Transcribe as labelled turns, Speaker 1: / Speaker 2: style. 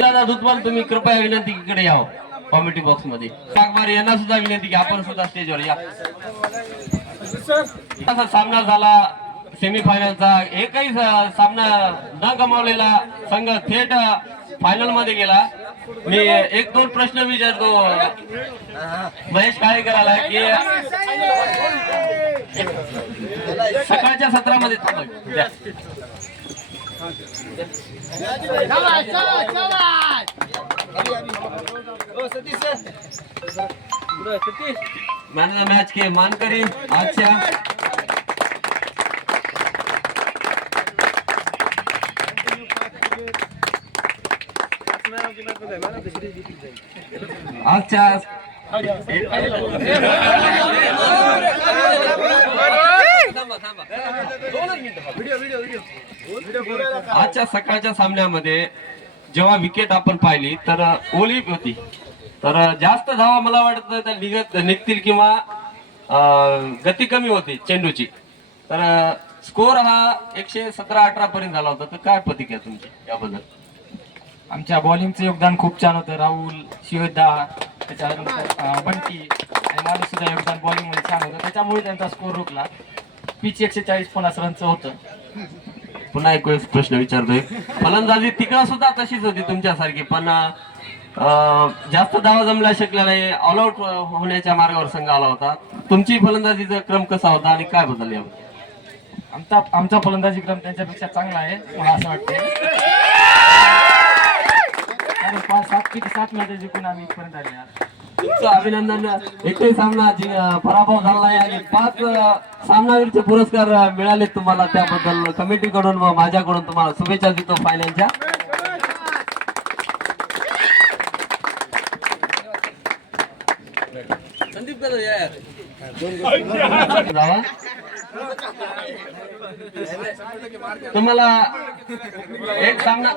Speaker 1: दादा दुधवाल तुम्ही कृपया विनंती इकडे याव कॉमेडी बॉक्समध्ये. शाकबार यांना सुद्धा विनंती की आपण सुद्धा स्टेजवर या. असा सामना झाला सेमीफायनलचा एकही सामना न गमावलेला संघ थेट फायनलमध्ये गेला. मी एक दोन प्रश्न विचारतो. महेश काळेकराला की सकाळच्या सत्रामध्ये मॅन ऑफ मॅच के मानकरी आजच्या आजच्या आजच्या सकाळच्या सामन्यामध्ये जेव्हा विकेट आपण पाहिली तर ओली होती. तर जास्त धावा मला वाटत त्या निघत निघतील किंवा गती कमी होती चेंडूची. तर स्कोर हा एकशे सतरा अठरा पर्यंत झाला होता. तर काय प्रतिक्रिया तुमची याबद्दल?
Speaker 2: आमच्या बॉलिंगचं योगदान खूप छान होतं. राहुल शिवदा त्याच्यानंतर बंटी आणि माझं सुद्धा योगदान बॉलिंगमध्ये छान होतं. त्याच्यामुळे त्यांचा स्कोर रोखला. पिच एकशे चाळीस पन्नास रनचं होतं.
Speaker 1: पुन्हा एक वेळेस प्रश्न विचारतोय. फलंदाजी तिकडं सुद्धा तशीच होती तुमच्यासारखी पण जास्त धावा जमल्या शकल्या नाही ऑल आउट होण्याच्या मार्गावर संघ आला होता. तुमची फलंदाजीचा क्रम कसा होता आणि काय बदल यावर?
Speaker 2: आमचा आमचा फलंदाजी क्रम त्यांच्यापेक्षा चांगला आहे मला असं वाटतं पाच सात किती सात मॅच जिंकून आम्ही इथपर्यंत आले
Speaker 1: अभिनंदन. एकही सामना पराभव झाला नाही. आणि पाच सामनावीरचे पुरस्कार मिळाले तुम्हाला त्याबद्दल. कमिटीकडून व माझ्याकडून तुम्हाला शुभेच्छा देतो फायनलच्या. संदीप तुम्हाला एक सामना